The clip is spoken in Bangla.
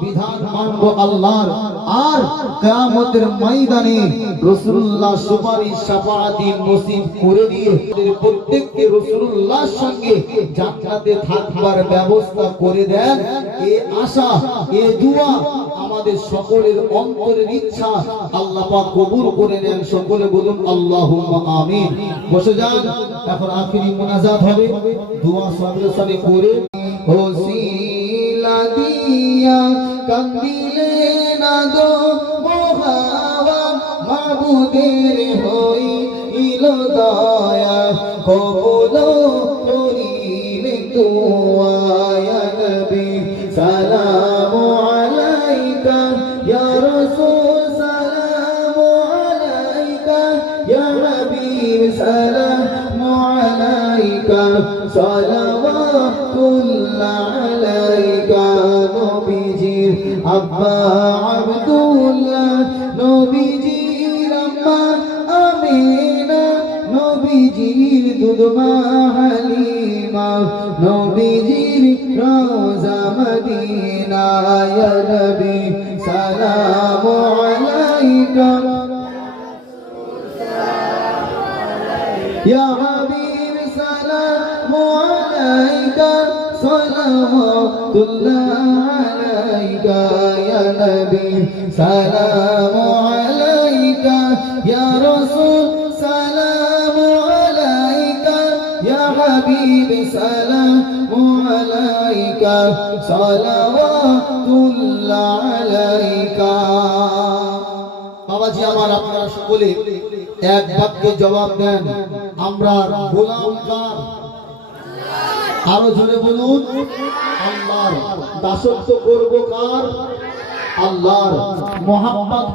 বিধান মানব আল্লাহর। আর কিয়ামতের ময়দানে রাসূলুল্লাহ সুপারিশ শাফাআতি নসিব করে দিয়ে প্রত্যেককে রাসূলুল্লাহর সঙ্গে জান্নাতে থাকবার ব্যবস্থা করে দেন। এই আশা, এই দুয়া আমাদের সকলের অন্তরের ইচ্ছা আল্লাহ পাক কবুল করে নেন। সকলে বলুন আল্লাহুম্মা আমিন। বসে যান, এখন আখিরি মুনাজাত হবে, দোয়া সঙ্গে সঙ্গে করে ওসিলা দিয়া কান্দিলে না দো মোহাওয়া মাবুদের হই ইলো দয়া কবুল করিলে দোয়া ইয়া নবী সালামু আলাইকা ইয়া রাসূল সালামু আলাইকা ইয়া হাবিব সালামু আলাইকা সালাওয়াতুল্লাহ আলাইকা নবীজির আব্বা আব্দুল্লাহ নবীজির আম্মা আমিনা নবীজির দুধমা হালিমা নবীজির রওজা মদিনা ইয়া নবী সালামু আলাইকা ইয়া হাবিব সালামু আলাইকা সালাওয়াতুল্লাহ আলাইকা ইয়া নবী সালামু আলাইকা ইয়া রাসূল সালামু আলাইকা ইয়া হাবিব সালামু আলাইকা সালাওয়াতুল্লাহ আলাইকা। বাবাজি আমার, আপনারা সকলে এক বাক্যে জবাব দেন, আমরা গোলাম কার? আরো জোরে বলুন আল্লাহর। দাসত্ব করব কার? আল্লাহর। মুহাম্মদ